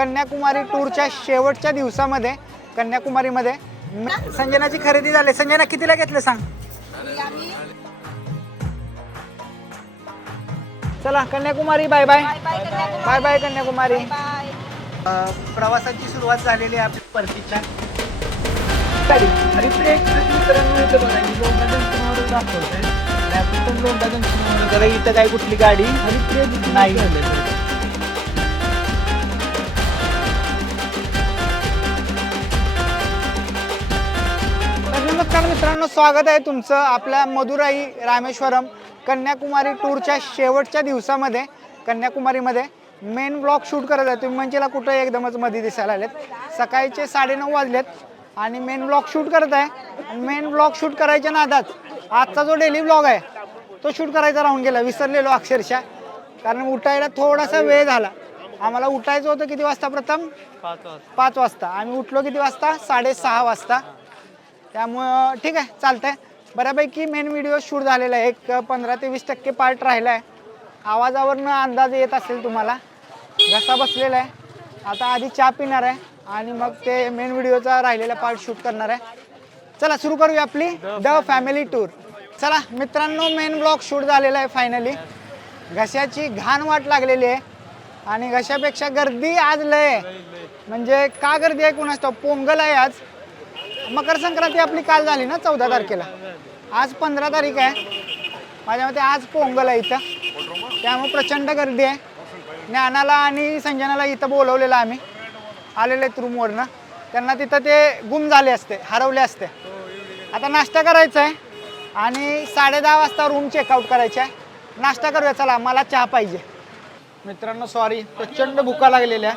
कन्याकुमारी टूरच्या शेवटच्या दिवसामध्ये कन्याकुमारीमध्ये संजनाची खरेदी झाली. संजना कितीला घेतलं सांग? चला Kanyakumari, bye bye bye bye Kanyakumari. प्रवासाची सुरुवात झालेली आहे आपली परतीच्या. इथं काय कुठली गाडी नाही. नमस्कार मित्रांनो, स्वागत आहे तुमचं आपल्या मदुराई रामेश्वरम कन्याकुमारी टूरच्या शेवटच्या दिवसामध्ये. कन्याकुमारीमध्ये मेन ब्लॉग शूट करत आहे. तुम्ही म्हणजेला कुठं एकदमच मध्ये दिसायला आलेत. सकाळचे 9:30 वाजलेत आणि मेन ब्लॉग शूट करत आहे. मेन ब्लॉग शूट करायच्या नादात आजचा जो डेली ब्लॉग आहे तो शूट करायचा राहून गेला. विसरलेलो अक्षरशः, कारण उठायला थोडासा वेळ झाला. आम्हाला उठायचं होतं किती वाजता? प्रथम 5 वाजता. आम्ही उठलो किती वाजता? 6:30 वाजता. त्यामुळं ठीक आहे, चालतंय. बऱ्यापैकी मेन व्हिडिओ शूट झालेला आहे. एक 15 ते 20% पार्ट राहिला आहे. आवाजावरनं अंदाज येत असेल तुम्हाला. घसा बसलेला आहे. आता आधी चहा पिणार आहे आणि मग ते मेन व्हिडिओचा राहिलेला पार्ट शूट करणार आहे. चला सुरू करूया आपली द फॅमिली टूर. चला मित्रांनो, मेन ब्लॉग शूट झालेला आहे फायनली. घशाची घाण वाट लागलेली आहे आणि घशापेक्षा गर्दी आज लय आहे. म्हणजे का गर्दी आहे कुणास ठाऊक. पोंगल आहे आज. मकर संक्रांती आपली काल झाली ना 14 तारखेला. आज 15 तारीख आहे. माझ्या मते आज पोंगल आहे इथं. त्यामुळे प्रचंड गर्दी आहे. ज्ञानाला आणि संजनाला इथं बोलवलेलं आम्ही. आलेले आहेत रूमवरनं. त्यांना तिथं ते गुम झाले असते, हरवले असते. आता नाश्ता करायचा आहे आणि 10:30 वाजता रूम चेकआउट करायचं आहे. नाश्ता करूया. चला, मला चहा पाहिजे. मित्रांनो सॉरी, प्रचंड भुका लागलेल्या.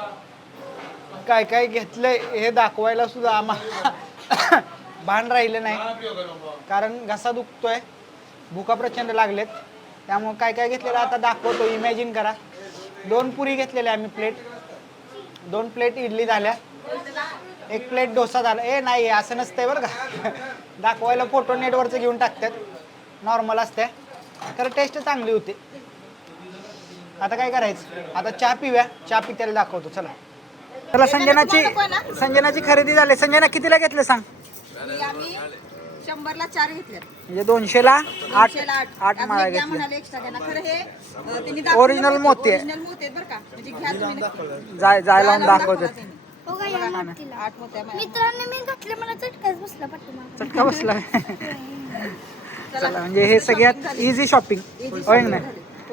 काय काय घेतलंय हे दाखवायला सुद्धा आम्हाला भान राहिलं नाही, कारण घसा दुखतोय. भुका प्रचंड लागलेत. त्यामुळे काय काय घेतलेलं आता दाखवतो. इमॅजिन करा. 2 पुरी घेतलेल्या आम्ही प्लेट. 2 प्लेट इडली झाल्या. 1 प्लेट डोसा झाला. नाही असं नसतंय बरं का. दाखवायला फोटो नेटवरचं घेऊन टाकतात. नॉर्मल असते, तर टेस्ट चांगली होती. आता काय करायचं, आता चहा पिऊया. चहा पित्याला दाखवतो. चला चला. संजनाची खरेदी झाली. संजना कितीला घेतलं सांग? 100ला 4 घेतले. म्हणजे 200ला 8 माळा घेतल्या. ओरिजिनल मोती आहे. जाय लावून दाखवतात. मित्रांनी मी घातले, मला चटकाच बसला. चटका बसला. चला, म्हणजे हे सगळ्यात इझी शॉपिंग होय ना.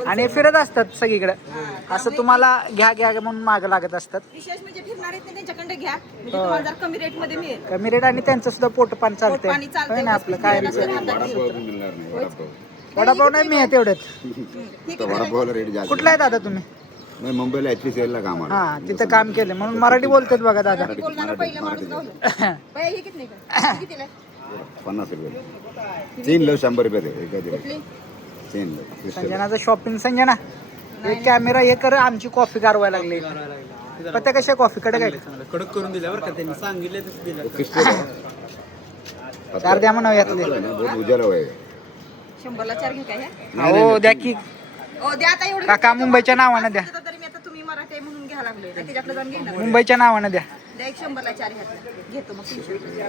आणि फिरत असतात सगळीकडे. असं तुम्हाला घ्या घ्या म्हणून मागं लागत असतात. विशेष म्हणजे फिरणार आहेत त्यांच्याकडे घ्या, म्हणजे तुम्हाला जर कमी रेट मध्ये मिळेल. कमी रेट आणि त्यांचं सुद्धा पोटपान चालतंय होय ना. आपलं काय वडापाव नाही मिळत एवढ्यात. कुठला आहे दादा तुम्ही? मी मुंबईला HPCL ला काम. हा, तिथं काम केलं म्हणून मराठी बोलतात बघा दादा. 50 रुपये 3 लो 100 रुपये दे. संजनाचं शॉपिंग. संजना एक कॅमेरा हे कर. आमची कॉफी गारवायला लागली. पत्या कशा कॉफी कडक आहे? कडक करून दिल्या बरं का त्यांनी सांगितले तसं दिलं. 4 द्या म्हणा यातले. उजाला होय. 100ला 4 घेऊ काय? हो द्या की द्या आता. एवढं काका मुंबईच्या नावानं द्या. तरी मी आता तुम्ही मराठी आहे म्हणून घ्यायला लागले. त्याच्यातलं जाऊन घेणार. मुंबईच्या नावानं द्या. द्या एक 100ला 4 घेतो मग 300 रुपये.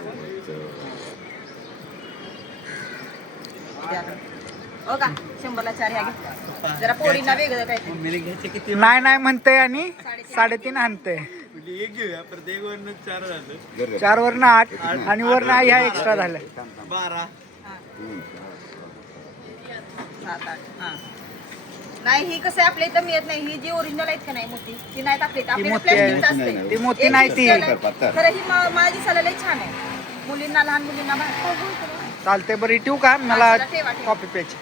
हो का? 100ला 4 ह्या घेतल्या. जरा पोरींना वेगळं काय. मम्मीने घ्यायचे किती? नाही म्हणतंय आणि 3.5 आणतंय. म्हणजे एक घेऊया, परत 1 वरनं 4 झालं. 4 वरनं 8 आणि वरनं ह्या एक्स्ट्रा झालं. 12. 7, 8. नाही, ही कसं आपल्या इथं मिळत नाही. ही जी ओरिजिनल आहेत का नाही मोती, ती नाहीत आपल्या इथं. आपल्या प्लॅस्टिकचं असते. ती मोती नाही ती. खरं ही माझ्या दिसायला लई छान आहे. मुलींना, लहान मुलींना चालते. बरं ठेवू का? मला ठेवा. कॉफी प्यायची.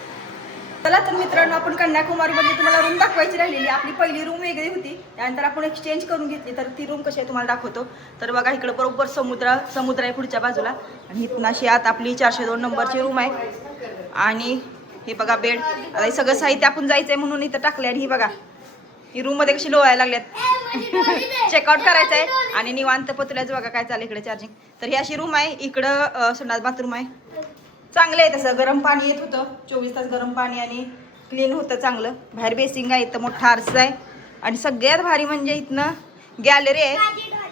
चला तर मित्रांनो, आपण कन्याकुमारीमध्ये तुम्हाला रूम दाखवायची राहिलेली. आपली पहिली रूम वेगळी होती, त्यानंतर आपण एक्सचेंज करून घेतली. तर ती रूम कशी आहे तुम्हाला दाखवतो. तर बघा, इकडं बरोबर समुद्र आहे पुढच्या बाजूला. आणि इथं अशी आत आपली 402 नंबरची रूम आहे. आणि हे बघा बेड. आता हे सगळं साहित्य आपण जायचंय म्हणून इथं टाकले. आणि ही बघा, ही रूम मध्ये कशी लोळायला लागल्यात. चेकआउट करायचं आहे आणि निवांत पतुल्याचं बघा काय चाललं इकडे चार्जिंग. तर ही अशी रूम आहे. इकडं संडास बाथरूम आहे. चांगलं आहे तसं. गरम पाणी येत होतं 24 तास गरम पाणी आणि क्लीन होतं चांगलं. बाहेर बेसिंग आहे. इथं मोठा आरसा आहे. आणि सगळ्यात भारी म्हणजे इथनं गॅलरी आहे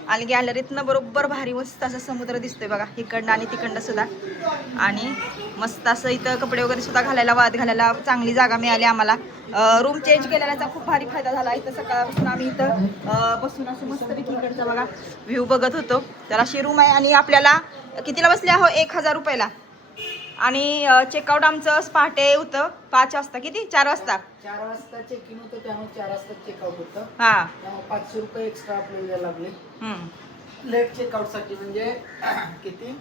आणि गॅलरीतनं बरोबर भारी मस्त असं समुद्र दिसतोय बघा, इकडनं आणि तिकडनं सुद्धा. आणि मस्त असं इथं कपडे वगैरे सुद्धा घालायला, वाद घालायला चांगली जागा मिळाली आम्हाला. रूम चेंज केल्याचा खूप भारी फायदा झाला. इथं सकाळपासून आम्ही इथं बसून असं मस्तपैकी इकडचा बघा व्ह्यू बघत होतो. तर अशी रूम आहे आणि आपल्याला कितीला बसले आहो? 1000 रुपयाला. आणि चेकआउट आमचं पहाटे होतं 5 वाजता. किती? 4 वाजता. 4 वाजता चेक इन होतं, त्यामुळे 4 वाजता चेकआउट होतं. हा. त्यामुळे 500 रुपये एक्स्ट्रा आपल्याला द्यायला लागले हम्म. लेट चेकआउट साठी. म्हणजे किती?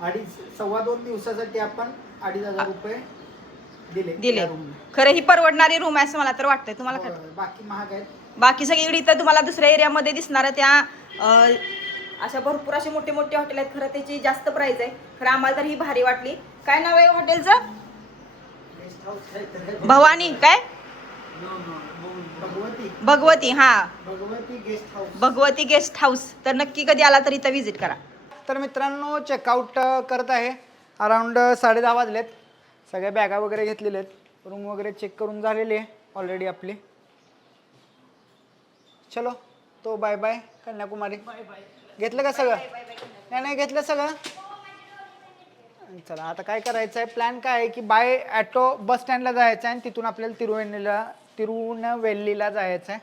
2.5-2.25 दिवसासाठी आपण 2,500 रुपये दिले. त्या room ला. खरं ही परवडणारी रूम आहे असं मला तर वाटतंय. तुम्हाला काय? होय, बाकी महाग आहेत. बाकी सगळीकडे इथं तुम्हाला दुसऱ्या एरियामध्ये दिसणाऱ्या त्या अशा भरपूर असे मोठे मोठे हॉटेल आहेत. खरं त्याची जास्त प्राइस आहे. खरं आम्हाला तर ही भारी वाटली. काय नाव आहे हॉटेलचं? गेस्ट हाऊस आहे. भवानी काय? भगवती भगवती. हा, Bhagwati guest house. Bhagwati guest house. तर नक्की कधी आला तर इथं व्हिजिट करा. तर मित्रांनो चेकआउट करत आहे. अराउंड 10:30 वाजलेत. सगळ्या बॅगा वगैरे घेतलेल्या आहेत. रूम वगैरे चेक करून झालेली आहे ऑलरेडी आपली. चलो तो बाय बाय कन्याकुमारी. घेतलं का सगळं? नाही घेतलं सगळं. चला आता काय करायचं आहे, प्लॅन काय आहे की बाय ॲटो बस स्टँडला जायचं आहे आणि तिथून आपल्याला तिरुनेवेल्लीला जायचं आहे.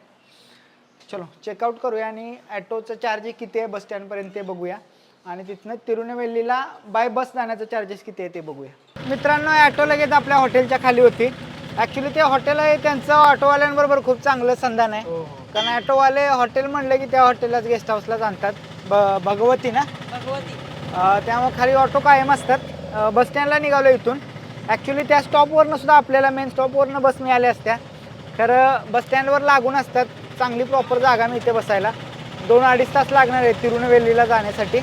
चलो चेकआउट करूया आणि ॲटोचं चार्ज किती आहे बस स्टँडपर्यंत ते बघूया आणि तिथनं तिरुनेवेल्लीला बाय बस जाण्याचं चार्जेस किती आहे ते बघूया. मित्रांनो ॲटो लगेच आपल्या हॉटेलच्या खाली होती. ॲक्च्युली ते हॉटेल आहे त्यांचं ऑटोवाल्यांबरोबर खूप चांगलं संधान आहे. कारण ॲटोवाले हॉटेल म्हणलं की त्या हॉटेललाच गेस्ट हाऊसला जाणतात. भगवती ना? भगवती. त्यामुळे खाली ऑटो कायम असतात. बस स्टँडला निघालो इथून. ॲक्च्युली त्या स्टॉपवरनं सुद्धा आपल्याला मेन स्टॉपवरनं बस मिळाल्या असत्या. खरं बस स्टँडवर लागून असतात. चांगली प्रॉपर जागा मिळते बसायला. 2-2.5 तास लागणार आहे तिरुनेवेल्लीला जाण्यासाठी.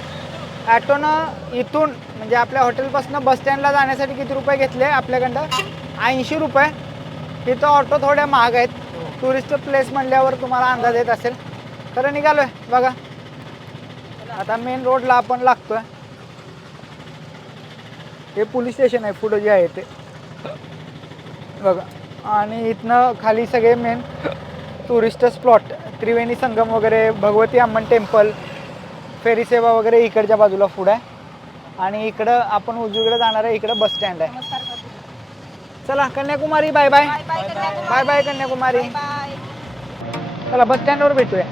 ॲटोनं इथून म्हणजे आपल्या हॉटेलपासून बस स्टँडला जाण्यासाठी किती रुपये घेतले आपल्याकडं? 80 रुपये. तिथं ऑटो थोड्या महाग आहेत. टुरिस्ट प्लेस म्हणल्यावर तुम्हाला अंदाज येत असेल. खरं निघालोय बघा. आता मेन रोडला आपण लागतोय. हे पोलीस स्टेशन आहे पुढं जे आहे ते बघा. आणि इथनं खाली सगळे main tourist spot, Triveni Sangam वगैरे, भगवती अम्मन टेम्पल, फेरी सेवा वगैरे इकडच्या बाजूला पुढं आहे. आणि इकडं आपण उजवीकडे जाणार आहे. इकडं बस स्टँड आहे. चला Kanyakumari bye bye. Bye bye Kanyakumari. चला बस स्टँडवर भेटूया.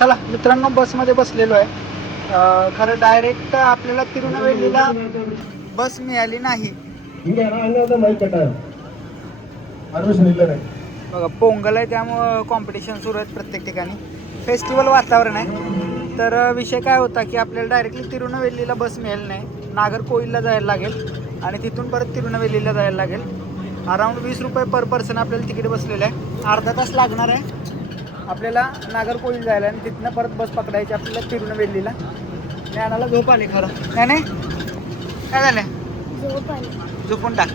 चला मित्रांनो बसमध्ये बसलेलो आहे. खरं डायरेक्ट आपल्याला तिरुनेवेल्लीला बस मिळाली नाही. बघा पोंगल आहे त्यामुळं कॉम्पिटिशन सुरू आहेत प्रत्येक ठिकाणी. फेस्टिवल वातावरण आहे. तर विषय काय होता की आपल्याला डायरेक्टली तिरुनेवेल्लीला बस मिळेल नाही. नागरकोविलला जायला लागेल आणि तिथून परत तिरुनेवेल्लीला जायला लागेल. अराऊंड 20 रुपये पर पर्सन आपल्याला तिकीट बसलेलं आहे. अर्धा तास लागणार आहे आपल्याला नागरकोविल जायला आणि तिथनं परत बस पकडायची आपल्याला तिरुनेवेल्लीला. ज्ञानाला झोप आली खरं. नाही काय झालं? झोपून टाक.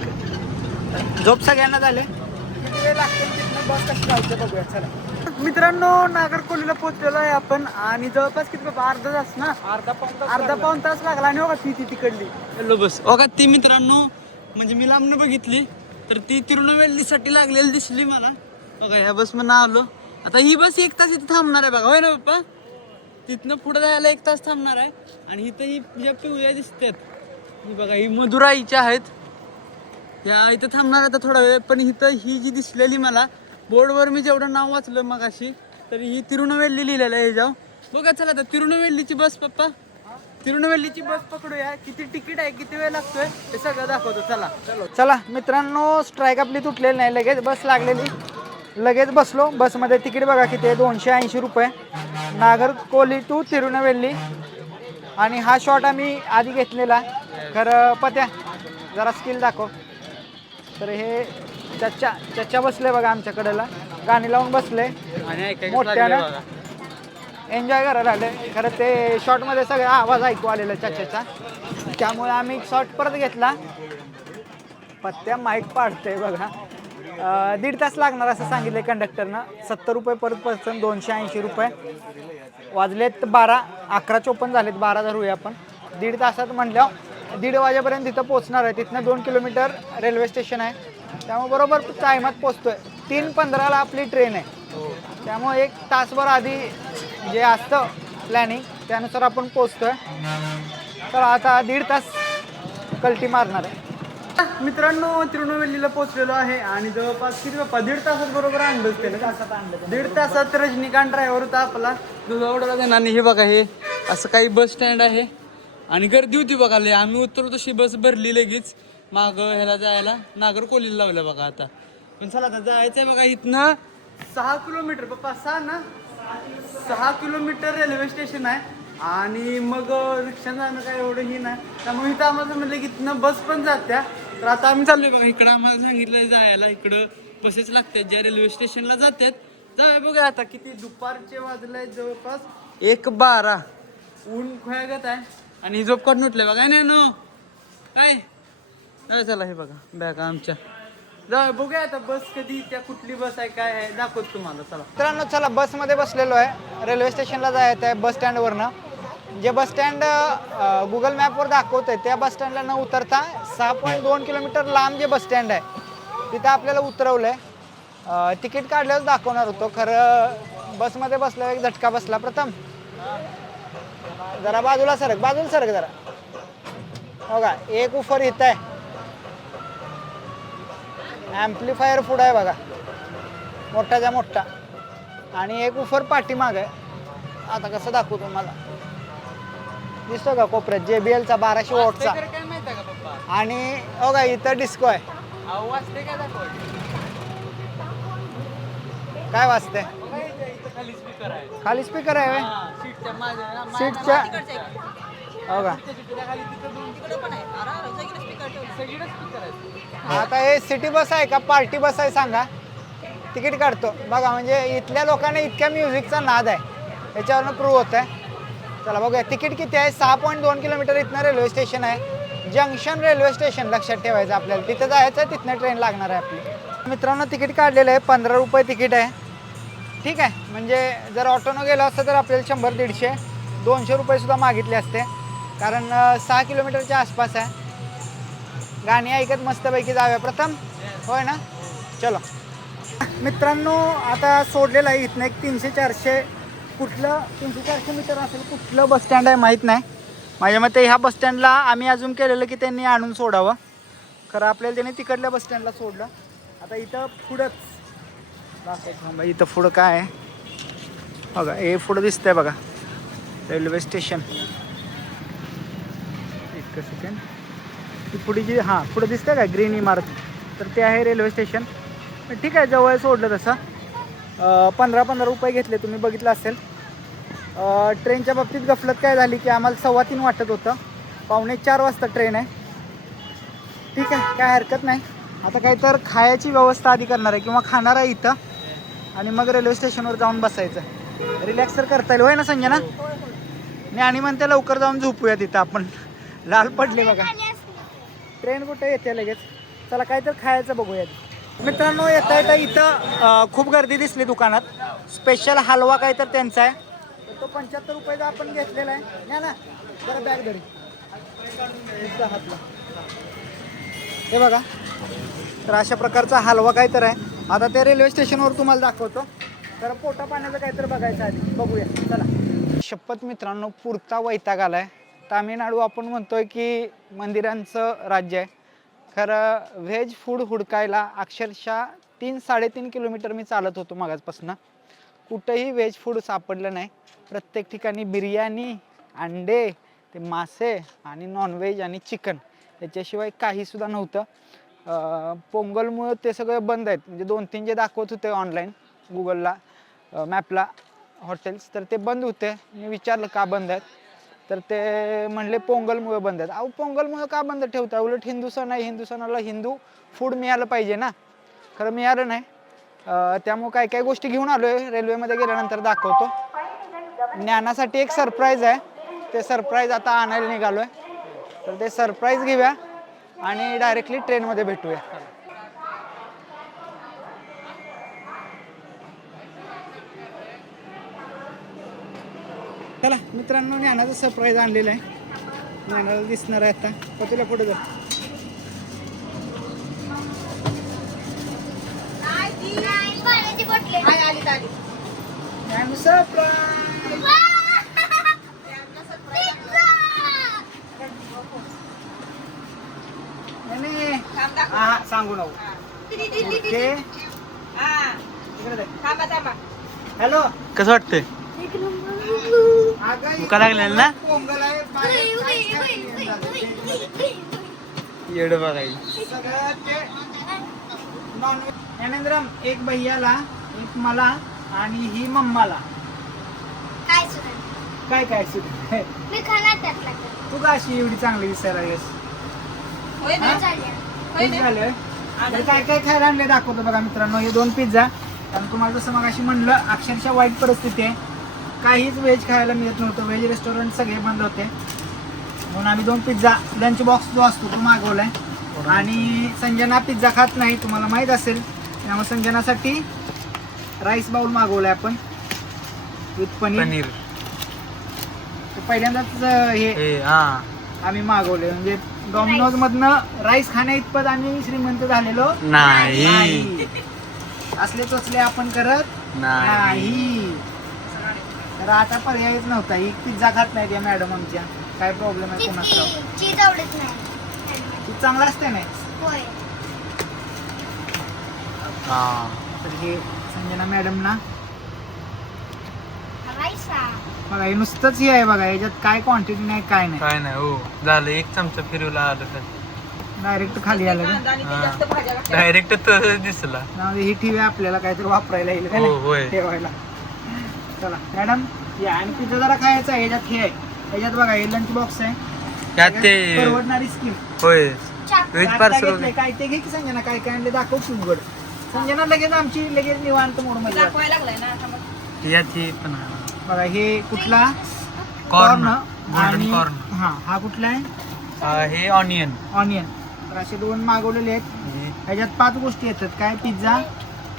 झोप सगळ्यांना झाले. किती वेळ लागतो तिथनं बस कशी जायचं बघूया. चला मित्रांनो नागरकोविलला पोहोचलेलो आहे आपण आणि जवळपास किती बाबा अर्धा तास ना? अर्धा पाऊण तास लागला. आणि बघा ती तिकडली हॅलो बस बघा ती मित्रांनो म्हणजे मी लांबनं बघितली तर ती तिरुनेवेल्लीसाठी लागलेली दिसली मला. बघा ह्या बस मधनं आलो. आता ही बस 1 तास इथं थांबणार आहे बघा. होय ना पप्पा? तिथनं पुढे जायला 1 तास थांबणार आहे. आणि इथं ही ज्या पिवळ्या दिसतात ही बघा ही मदुराईच्या आहेत. त्या इथं थांबणार आता थोडा वेळ. पण इथं ही जी दिसलेली मला बोर्डवर मी जेवढं नाव वाचलं मग अशी तर ही तिरुनेवेल्ली लिहिलेलं आहे ह्याच्यावर. बघा चला आता तिरुनेवेल्लीची बस पप्पा. तिरुनेवेल्लीची बस पकडूया. किती तिकीट आहे, किती वेळ लागतोय ते सगळं दाखवतो. चला मित्रांनो स्ट्राईक आपली तुटलेली नाही. लगेच बस लागलेली. लगेच बसलो बसमध्ये. तिकीट बघा किती आहे? 280 रुपये. नागरकोविल टू तिरुनेवेल्ली. आणि हा शॉट आम्ही आधी घेतलेला. खरं पत्या जरा स्किल दाखव. तर हे चच्चा बसले बघा आमच्याकडेला. गाणी लावून बसले मोठ्यानं. एन्जॉय करायला आले. खरं ते शॉर्टमध्ये सगळा आवाज ऐकू आलेला चच्चाचा. त्यामुळे आम्ही शॉर्ट परत घेतला. पत्त्या माईक पाडतंय बघा. 1.5 तास लागणार असं सांगितलं कंडक्टरनं. 70 रुपये पर पर्सन, 280 रुपये. वाजलेत 12, 11:54 झालेत. 12 धरूया आपण. 1.5 तासात म्हटल्यावर 1:30 वाजेपर्यंत तिथं पोहोचणार आहे. तिथनं 2 किलोमीटर रेल्वे स्टेशन आहे. त्यामुळे बरोबर टायमात पोचतोय. 3:15ला आपली ट्रेन आहे. त्यामुळे 1 तासभर आधी जे असतं प्लॅनिंग त्यानुसार आपण पोचतोय. तर आता 1.5 तास कल्टी मारणार आहे. मित्रांनो तिरुनेलवेलीला पोहोचलेलो आहे आणि जवळपास किती बाप्पा 1.5 तासात बरोबर आणलं त्याला. 1.5 तासात रजनीकांत ड्रायव्हर होता आपला. दुधावडला देणार नाही. हे बघा, हे असं काही बस स्टँड आहे आणि गर्दी होती बघा लय. आम्ही उतरलो तशी बस भरली लगेच. माग ह्याला जायला नागरकोलीला लावलं बघा आता. पण चला आता जायचंय बघा. इथनं 6 किलोमीटर पप्पा 6 किलोमीटर रेल्वे स्टेशन आहे आणि मग रिक्षा जाणं काय एवढं ही नाही. त्यामुळे इथं आम्हाला म्हणलं की इथनं बस पण जात्या. तर आता आम्ही चाललोय बघा. इकडं आम्हाला सांगितलं जायला. इकडं बसेस लागतात ज्या रेल्वे स्टेशनला जातात. जाऊया बघा आता. किती दुपारचे वाजले आहेत जवळपास 1:12. ऊन खोयागत आहे आणि झोप काढून उठले बघा. नाही नो काय जाऊ. चला हे बघा बॅग आमच्या. जाऊ बघूया आता बस कधी त्या कुठली बस आहे काय आहे दाखवतो तुम्हाला. चला मित्रांनो चला बसमध्ये बसलेलो आहे. रेल्वे स्टेशनला जायचं आहे बस स्टँडवरनं. जे बस स्टँड गुगल मॅपवर दाखवत आहे त्या बस स्टँडला न उतरता 6.2 किलोमीटर लांब जे बस स्टँड आहे तिथं आपल्याला उतरवलं आहे. तिकीट काढल्यावर दाखवणार होतो. खरं बसमध्ये बसल्यावर एक झटका बसला. प्रथम जरा बाजूला सरक जरा. हो का, एक उफर इथं आहे. ॲम्प्लिफायर पुढं आहे बघा, मोठाच्या मोठा. आणि एक उफर पाठीमाग आहे. आता कसं दाखवू तुम्हाला. दिसतो का कोपऱ्यात JBLचा 1200 वॉटचा. काय माहिती आहे का पप्पा? आणि हो का इथं डिस्को आहे. वाजते काय दाखव. काय वाजते? खाली स्पीकर आहे. खाली स्पीकर आहे. सीटच्या माझ्या सीटच्या हो का. खाली तिकडं पण आहे. सगळीकडे स्पीकर आहे. आता हे सिटी बस आहे का पार्टी बस आहे सांगा. तिकीट काढतो बघा. म्हणजे इथल्या लोकांना इतक्या म्युझिकचा नाद आहे याच्यावरनं प्रूव्ह होत आहे. चला बघूया तिकीट किती आहे. 6.2 किलोमीटर इथनं रेल्वे स्टेशन आहे. जंक्शन रेल्वे स्टेशन लक्षात ठेवायचं आपल्याला. तिथं जायचं आहे, तिथनं ट्रेन लागणार आहे आपली. मित्रांनो तिकीट काढलेलं आहे. 15 रुपये तिकीट आहे. ठीक आहे. म्हणजे जर ऑटोनं गेलं असतं तर आपल्याला 100, 150, 200 रुपये सुद्धा मागितले असते. कारण 6 किलोमीटरच्या आसपास आहे. गाणी ऐकत मस्तपैकी जाऊया प्रथम. होय ना. चलो मित्रांनो आता सोडलेलं आहे. इथनं एक 300-400 कुठलं 300-400 मीटर असेल कुठलं बस स्टँड आहे माहीत नाही. माझ्या मते ह्या बस स्टँडला आम्ही अजून केलेलं की त्यांनी आणून सोडावं. खरं आपल्याला त्यांनी तिकडल्या बस स्टँडला सोडलं. आता इथं पुढंच दाखवतो. इथं पुढं काय आहे बघा. हे पुढं दिसतंय बघा रेल्वे स्टेशन. एक सेकंड. ती पुढे जी पुढं दिसतंय का ग्रीन इमारत, तर ते आहे रेल्वे स्टेशन. ठीक आहे जवळ सोडलं तसं. 15 रुपये घेतले तुम्ही बघितलं असेल. ट्रेनच्या बाबतीत गफलत काय झाली की आम्हाला 3:15 वाटत होतं. 3:45 वाजता ट्रेन आहे. ठीक आहे काय हरकत नाही. आता काही तर खायची व्यवस्था आधी करणार आहे किंवा खाणार आहे इथं आणि मग रेल्वे स्टेशनवर जाऊन बसायचं. रिलॅक्स तर करता येईल. होय ना संजना. मी आणि म्हणते लवकर जाऊन झोपूया तिथं आपण. लाल पडले बघा. ट्रेन कुठे येते लगेच. चला काय तर खायचं बघूया. मित्रांनो येता येता इथं खूप गर्दी दिसली दुकानात. स्पेशल हलवा काय तर त्यांचा आहे. तर तो 75 रुपयाचा आपण घेतलेला आहे. या ना जरा बॅग धरी हातला. हे बघा. तर अशा प्रकारचा हलवा काय तर आहे. आता ते रेल्वे स्टेशनवर तुम्हाला दाखवतो. तर पोटा पाण्याचं काहीतरी बघायचं आधी. बघूया चला. शपथ मित्रांनो पुरता वैताग आलाय. तामिळनाडू आपण म्हणतोय की मंदिरांचं राज्य आहे. खरं व्हेज फूड हुडकायला अक्षरशः 3-3.5 किलोमीटर मी चालत होतो मागासपासून. कुठंही व्हेज फूड सापडलं नाही. प्रत्येक ठिकाणी बिर्याणी, अंडे, ते मासे आणि नॉनव्हेज आणि चिकन याच्याशिवाय काहीसुद्धा नव्हतं. पोंगलमुळं ते सगळं बंद आहेत. म्हणजे 2-3 जे दाखवत होते ऑनलाईन गुगलला मॅपला हॉटेल्स तर ते बंद होते. मी विचारलं का बंद आहेत तर ते म्हणले पोंगलमुळे बंद आहेत. अहो पोंगलमुळे का बंद ठेवता. उलट हिंदू सण आहे. हिंदू सणाला हिंदू फूड मिळालं पाहिजे ना. खरं मिळालं नाही. त्यामुळे काय काय गोष्टी घेऊन आलो आहे. रेल्वेमध्ये गेल्यानंतर दाखवतो. ज्ञानासाठी एक सरप्राईज आहे. ते सरप्राईज आता आणायला निघालो आहे. तर ते सरप्राईज घेऊया आणि डायरेक्टली ट्रेनमध्ये भेटूया. चला मित्रांनो, ज्ञानाचं सरप्राईज आणलेलं आहे. ज्ञानाला दिसणार आहे आता. का तुला पुढे जा. सांगू नको. हॅलो, कसं वाटतंय? भुका लागलेलं ना? येडं बघायला. ज्ञानेंद्रम, एक भैयाला, एक मला आणि ही मम्माला. काय काय सुद्धा तू का अशी एवढी चांगली दिसायला लागलीस? खूप झालं. तर काय काय खायला आणले दाखवतो बघा मित्रांनो. हे 2 पिझ्झा. कारण तुम्हाला जसं मग अशी म्हणलं, अक्षरशः वाईट परिस्थिती आहे. काहीच व्हेज खायला मिळत नव्हतं. व्हेज रेस्टॉरंट सगळे बंद होते. म्हणून आम्ही 2 पिझ्झा, लंच बॉक्स जो असतो तो मागवलाय. आणि संजना पिझ्झा खात नाही, तुम्हाला माहीत असेल. त्यामुळे संजनासाठी राईस बाउल मागवलाय आपण विथ पनीर. पहिल्यांदाच हे आम्ही मागवले. म्हणजे डॉमिनोज मधनं राईस खाण्या इतपत आम्ही श्रीमंत झालेलो नाही. असले आपण करत नाही. तर आता पर्यायच नव्हता. एक पिझ्झा खात नाही त्या मॅडम आमच्या. काय प्रॉब्लेम आहे कोणाचा? चीज आवडत नाही. चीज चांगला असते नाही. होय. तर हे संजना मॅडम ना राईसा. बघा, हे नुसतंच हे आहे बघा. याच्यात काय क्वांटिटी नाही, काय नाही. काय नाही. हो झालं. 1 चमचा फिरवला आलं तर डायरेक्ट खाली आलं का? आणि ते जास्त भाज्या लागतात. डायरेक्ट तसंच दिसला. त्यामुळे ही टीव्ही आपल्याला काहीतरी वापरायला येईल का हो, नाही? होय. ठेवायला. चला मॅडम या. आणि पिझ्झा जरा खायचा आहे. याच्यात हे आहे. याच्यात बघा, हे लंच बॉक्स आहे. त्यात ते परवडणारी स्कीम. होय. चाक. व्हेज आता पार्सल घेतलंय. काय ते घे की संजना. काय काय आणले दाखव की उघड. संजना लगेच आमची लगेच निवांत मोड मध्ये जाते. दाखवायला लागलाय ना आता मग. याची पण बघा, हे कुठला कॉर्न. आणि कॉर्न. हा कुठला आहे? हे ऑनियन. ऑनियन. तर असे 2 मागवलेले आहेत. ह्याच्यात 5 गोष्टी येतात. काय? पिझ्झा,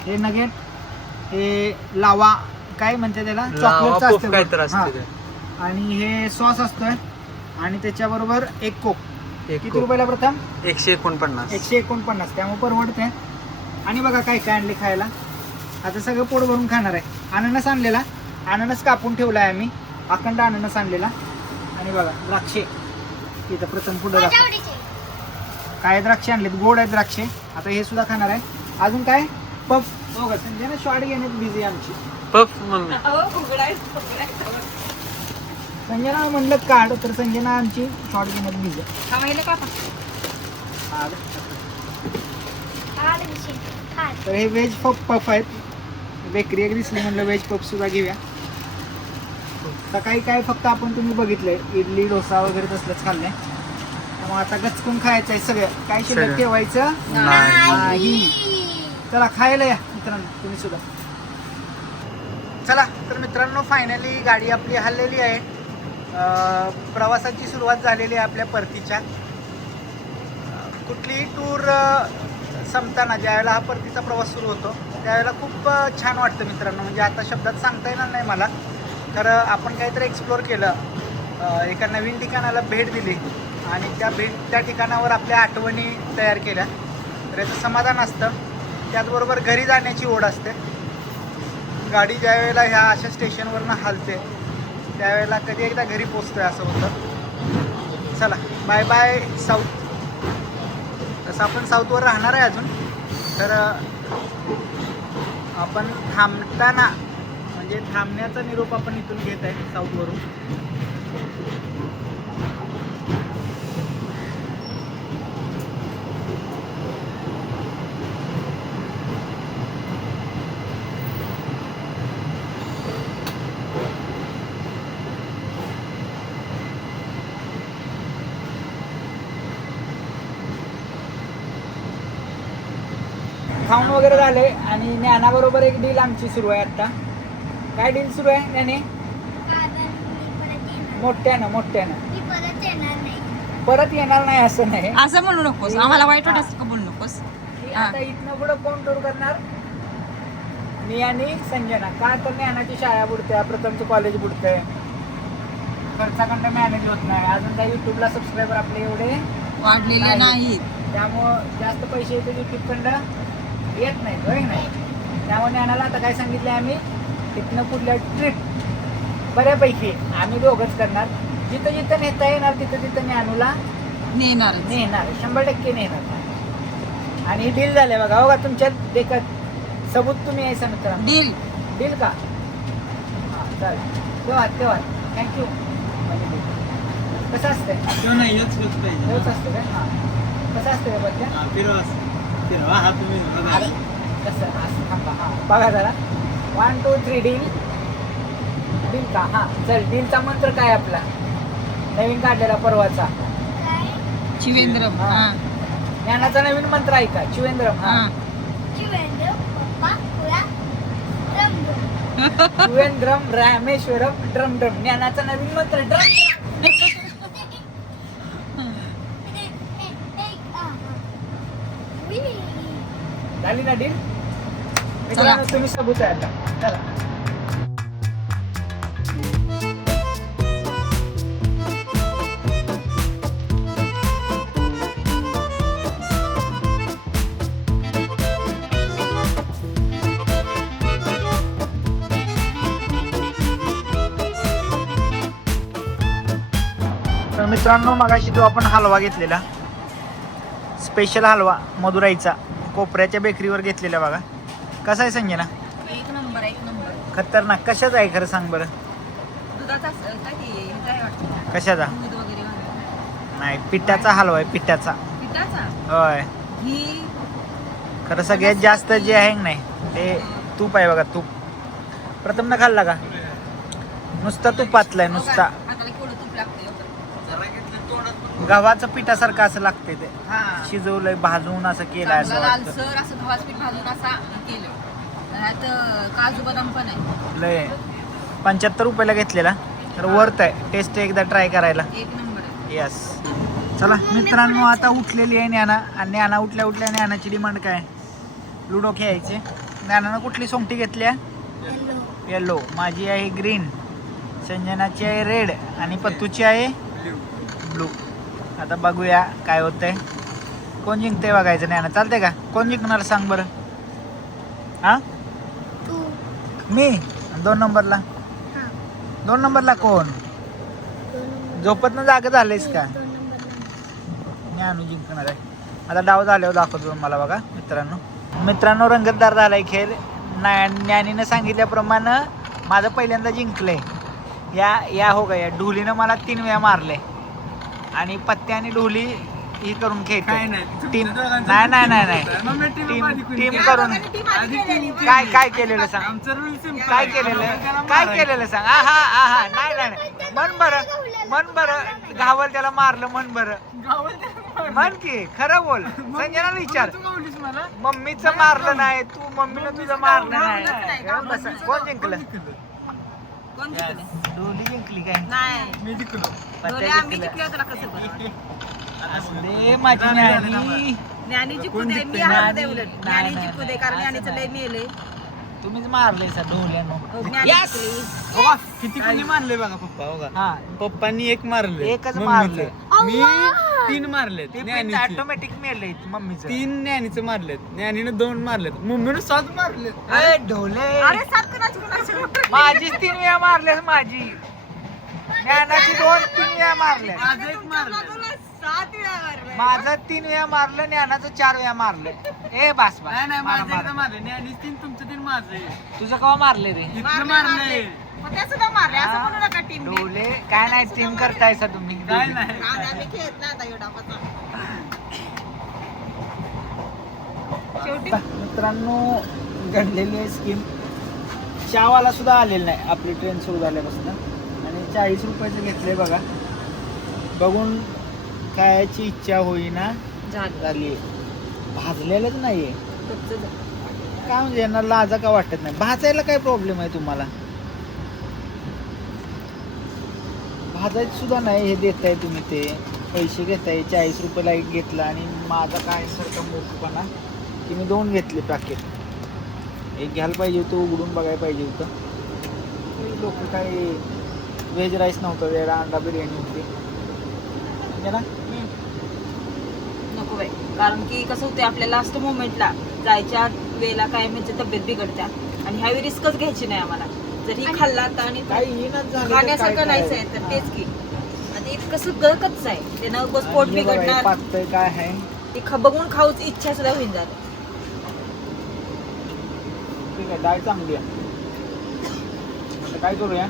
हे नगेट, हे लावा, काय म्हणते त्याला, चॉकलेटचं काय तर असतं. असते. आणि हे सॉस असतोय. आणि त्याच्याबरोबर एक कोक. एक किती कोक. रुपयाला प्रथम? 149. 149. त्यामुळे परवडते. आणि बघा काय काय आणले खायला. आता सगळं पोट भरून खाणार आहे. अननस आणलेला. अननस कापून ठेवला आहे आम्ही. अखंड अननस आणलेला. आणि बघा द्राक्षे. तिथं प्रथम पुढे माझ्या दाखव. आवडीचे. काय द्राक्षे आणलेत? गोड आहेत द्राक्षे. आता हे सुद्धा खाणार आहे. अजून काय? पफ. बघा संजना शॉर्ट घेण्यात बिझी आमची. Puff mummy. अहो, उघडाय. संजना म्हणलं काढ, तर संजना आमची शॉर्ट घेण्यात बिझी. खावायला का आपण? आवडीचे. खा. तर हे व्हेज पफ आहेत. बेकरी एक दिसली, म्हणलं व्हेज पफ सुद्धा घेऊया. सकाळी काय फक्त आपण तुम्ही बघितलंय, इडली डोसा वगैरे तसलंच खाल्लंय. त्यामुळे आता गचकून खायचं आहे सगळं. काय शिल्लक सगळं. ठेवायचं नाही. चला खायला या मित्रांनो तुम्ही सुद्धा. चला तर मित्रांनो, फायनली गाडी आपली हललेली आहे. प्रवासाची सुरुवात झालेली आहे आपल्या परतीच्या. कुठलीही टूर संपताना ज्यावेळेला हा परतीचा प्रवास सुरू होतो त्यावेळेला खूप छान वाटतं मित्रांनो. म्हणजे आता शब्दात सांगता येणार नाही मला. तर आपण काहीतरी एक्सप्लोर केलं, एका नवीन ठिकाणाला भेट दिली आणि त्या ठिकाणावर आपल्या आठवणी तयार केल्या. तर याचं समाधान असतं. त्याचबरोबर घरी जाण्याची ओढ असते. गाडी ज्या वेळेला ह्या अशा स्टेशनवरनं हलते त्यावेळेला कधी एकदा घरी पोचतोय असं होतं. चला बाय बाय साऊथ. तसं आपण साऊथवर राहणार आहे अजून. तर आपण थांबताना म्हणजे थांबण्याचा निरोप आपण इथून घेत आहे साऊथवरून. खाऊन वगैरे झाले आणि ज्ञानाबरोबर एक डील आमची सुरू आहे आता. काय डील सुरू आहे ज्ञाने? कारण मी परत येणार. मोठ्यानं मी परत येणार नाही. परत येणार नाही असं नाही असं म्हणू नकोस आम्हाला वाईट वाटत असं का बोलू नकोस की हा. आता इथनं पुढं कोण टूर करणार मी आणि संजना का तर ज्ञानाची शाळा बुडते प्रथमचं कॉलेज बुडतंय खर्चाखंड मॅनेज होत नाही अजून काही युट्यूबला सबस्क्रायबर आपले एवढे वाढलेले नाहीत त्यामुळं जास्त पैसे येते युट्यूबकडं येत नाहीत होय नाही त्यामुळे ज्ञानाला आता काय सांगितलं आम्ही तिथनं पुढल्या ट्रिप बऱ्यापैकी आम्ही दोघंच करणार जिथं जिथं नेता येणार तिथं तिथं ज्ञानूला नेणार नेणार 100% नेणार आणि डील झाले बघा हो का तुमच्या देखत सबूत तुम्ही यायचं मित्रांनो डील डील का हां चालेल तेव्हा थँक्यू कसं असतंय तो नाही हेच होत पाहिजे हेच असतं काय हां कसं असतं का बद्दल हा, फिरवा हा तुम्ही बघा. अरे कसं असं थांबा हां बघा जरा 1 2 3 डील का हां चल डीलचा मंत्र काय आपला नवीन काढलेला परवाचा शिवेंद्रम हा. हा ज्ञानाचा नवीन मंत्र ऐका शिवेंद्रम हा हां शिवेंद्र पप्पा पुरा रंग शिवेंद्रम रामेश्वरम ड्रम ड्रम ज्ञानाचा नवीन मंत्र ड्रम झाली ना डील मित्रांनो तुम्ही सबूत आहे आता चला तर मित्रांनो मगाशी जो आपण हलवा घेतलेला स्पेशल हलवा मदुराईचा कोपऱ्याच्या बेकरीवर घेतलेला बघा कसा आहे संजना एक नंबर खतरनाक कशाचा आहे खरं सांग बरं दुधाचा काय ते काय वाटतं कशाचा दूध वगैरे नाही पिठाचा हलवा आहे पिठाचा पिठाचा होय घी खरं सगळ्यात जास्त जे आहे ना नाही ते तूप आहे बघा तूप प्रथम न खाल्ला का नुसता तुपातलाय नुसता हाताला केवढं तूप लागतं गव्हाचं पिठासारखं असं लागते ते हा शिजवलंय भाजून असं केलंय असं चांगलं वाटतं लालसर असं गव्हाचं पीठ भाजून असा केलं त्यात काजू बदाम पण आहे लय 75 रुपयाला घेतलेला तर वर्थ आहे टेस्ट एकदा ट्राय करायला एक नंबर आहे यस चला मित्रांनो आता उठलेली आहे ज्ञाना आणि ज्ञाना उठल्या उठल्या ज्ञानाची डिमांड काय लुडो खेळायचे ज्ञानानं कुठली सोंगटी घेतल्या येलो माझी आहे ग्रीन संजनाची आहे रेड आणि पत्तूची आहे ब्लू आता बघूया काय होतंय कोण जिंकते बघायचं ज्ञाना चालतंय का कोण जिंकणार सांग बरं हां तू मी 2 नंबरला हा 2 नंबरला कोण 2 नंबर झोपतनं जागा झालेस का 2 नंबरला ज्ञानू जिंकणार आहे आता डाव झाल्यावर दाखवतो मला बघा मित्रांनो रंगतदार झालाय खेळ ज्ञानीनं सांगितल्याप्रमाणे माझं पहिल्यांदा जिंकलंय या हो गया ढोलीनं मला 3 वेळा मारले आणि पत्त्या आणि ढोली ही करून खेळते टीम नाही टीम करून काय केलेलं सांग काय केलेलं सांग आहा नाही मन बरं घावल त्याला मारलं मन बरं मन की खरं बोल संजनाला विचार मम्मीचं मारलं नाही तू मम्मीनं तुझं मारलं नाही बस कोण जिंकलं कोण जिंकले ढोली जिंकली काय नाही मी जिंकलो दोन्ही आम्ही जिंकलो त्याला कसं बरं असले माझी ज्ञानी ज्ञानी जिंकू दे मी हारते उलट ज्ञानी जिंकू दे कारण ज्ञानीचं लय मेले तुम्हीच मारले सर ढोल्यानं ज्ञानी Yes! जिंकली बघा किती कोणी मारले बघा पप्पा बघा हा पप्पांनी एक मारले एकच मम्मीचं. मारलं. मी 3 मारले ज्ञानीचे ऑटोमॅटिक मेले मम्मीचं 3 ज्ञानीचे मारलेत ज्ञानीनं 2 मारलेत मम्मीनं 7 मारलेत ए, ढोले अरे सात कुणाची माझी 3 वेळा मारलेस माझी ज्ञानाची 2-3 वेळा मारल्या माझं एक मारलं 7 वेळा मारले माझं 3 वेळा मारलं ज्ञानाचं 4 वेळा मारलं ए बास बास नाही मारा, माझं मारा. एकदा मारले ज्ञानी 3 तुमचं 3 माझं आहे. तुझं केव्हा मारले रे इथनं मारले त्या सुद्धा मारले असं म्हणू नका टीम ढोले काय नाही टीम करतायसा तुम्ही काय नाही आम्ही खेळत नाही आता एवढा पता शेवटी मित्रांनो घडलेली आहे स्कीम चहावाला सुद्धा आलेलं नाही आपली ट्रेन सुरू झाल्यापासून आणि 40 रुपयाचं घेतलंय बघा बघून खायची इच्छा होईना झाली भाजलेलंच नाहीये काय म्हणजे यांना लाजा का वाटत नाही भाजायला काय प्रॉब्लेम आहे तुम्हाला भाजायचं सुद्धा नाही हे देताय तुम्ही ते पैसे घेताय 40 रुपये लाईट घेतला आणि माझा काय सारखा मूर्खपणा की मी 2 घेतले पॅकेट. एक घ्यायला पाहिजे होतं, उघडून बघायला पाहिजे होतं. लोक काय व्हेज राईस नव्हतं, वेळा अंडा बिर्याणी होती म्हणजे ना. नको बाई, कारण की कसं होतं आपल्या लास्ट मोमेंटला जायच्या वेळेला काय म्हणजे तब्येत बिघडत्या आणि ह्यावेळी रिस्कच घ्यायची नाही आम्हाला. जर ही खाल्ला आता आणि काही येणंच झालं तर खाण्यासारखं काय नाहीच आहे तर तेच की. आणि एक कसं गळकच आहे त्यानं बस पोट आणि हे बघा, हे बिघडणार, पातळ काय आहे ते बघून खाऊच इच्छा सुद्धा होईन जात. ठीक आहे, डाळ चांगली आहे. आता काय करूया,